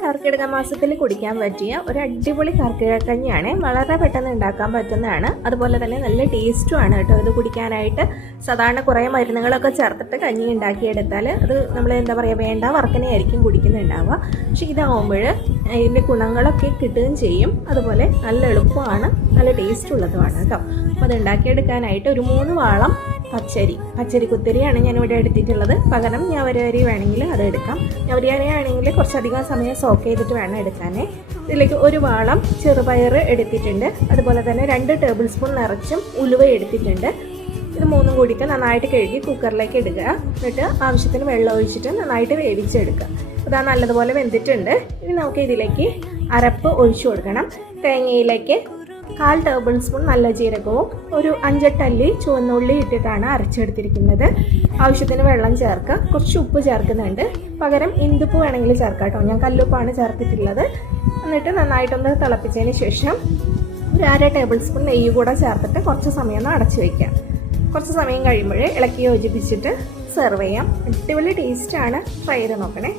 കർക്കിടക മാസത്തിൽ കുടിക്കാൻ പറ്റിയ ഒരു അടിപൊളി കർക്കിടകക്കഞ്ഞിയാണ്. വളരെ പെട്ടെന്ന് ഉണ്ടാക്കാൻ പറ്റുന്നതാണ്. അതുപോലെ തന്നെ നല്ല ടേസ്റ്റുമാണ് കേട്ടോ ഇത് കുടിക്കാനായിട്ട്. സാധാരണ കുറേ മരുന്നുകളൊക്കെ ചേർത്തിട്ട് കഞ്ഞി ഉണ്ടാക്കിയെടുത്താൽ അത് നമ്മൾ എന്താ പറയുക, വേണ്ട വർക്കനെ ആയിരിക്കും കുടിക്കുന്നുണ്ടാവുക. പക്ഷേ ഇതാവുമ്പോൾ ഇതിൻ്റെ ഗുണങ്ങളൊക്കെ കിട്ടുകയും ചെയ്യും. അതുപോലെ നല്ല എളുപ്പമാണ്, നല്ല ടേസ്റ്റ് ഉള്ളതുമാണ് കേട്ടോ. അപ്പോൾ അത് ഉണ്ടാക്കിയെടുക്കാനായിട്ട് ഒരു 3 വാളം പച്ചരി കുത്തരിയാണ് ഞാനിവിടെ എടുത്തിട്ടുള്ളത്. പകരം ഞവരരി വേണമെങ്കിൽ അത് എടുക്കാം. ഞവരി ആണെങ്കിൽ കുറച്ചധികം സമയം സോക്ക് ചെയ്തിട്ട് വേണം എടുക്കാനേ. ഇതിലേക്ക് 1 വാളം ചെറുപയർ എടുത്തിട്ടുണ്ട്. അതുപോലെ തന്നെ 2 ടേബിൾ സ്പൂൺ നിറച്ചും ഉലുവ എടുത്തിട്ടുണ്ട്. ഇത് 3 കൂടിയിട്ട് നന്നായിട്ട് കഴുകി കുക്കറിലേക്ക് ഇടുക. എന്നിട്ട് ആവശ്യത്തിന് വെള്ളം ഒഴിച്ചിട്ട് നന്നായിട്ട് വേവിച്ചെടുക്കുക. ഇതാ നല്ലതുപോലെ വെന്തിട്ടുണ്ട്. ഇനി നമുക്ക് ഇതിലേക്ക് അരപ്പ് ഒഴിച്ചു കൊടുക്കണം. തേങ്ങയിലേക്ക് 1/4 ടേബിൾ സ്പൂൺ നല്ല ജീരകവും ഒരു 5-8 അല്ലി ചുവന്നുള്ളി ഇട്ടിട്ടാണ് അരച്ചെടുത്തിരിക്കുന്നത്. ആവശ്യത്തിന് വെള്ളം ചേർക്കുക. കുറച്ച് ഉപ്പ് ചേർക്കുന്നുണ്ട്. പകരം ഇന്ദുപ്പ് വേണമെങ്കിൽ ചേർക്കാം കേട്ടോ. ഞാൻ കല്ലുപ്പാണ് ചേർത്തിട്ടുള്ളത്. എന്നിട്ട് നന്നായിട്ടൊന്ന് തിളപ്പിച്ചതിന് ശേഷം ഒരു 1/2 ടേബിൾ സ്പൂൺ നെയ്യ് കൂടെ ചേർത്തിട്ട് കുറച്ച് സമയം ഒന്ന് അടച്ചു വയ്ക്കാം. കുറച്ച് സമയം കഴിയുമ്പോൾ ഇളക്കി യോജിപ്പിച്ചിട്ട് സെർവ് ചെയ്യാം. അടിപൊളി ടേസ്റ്റാണ്. ട്രൈ ചെയ്ത് നോക്കണേ.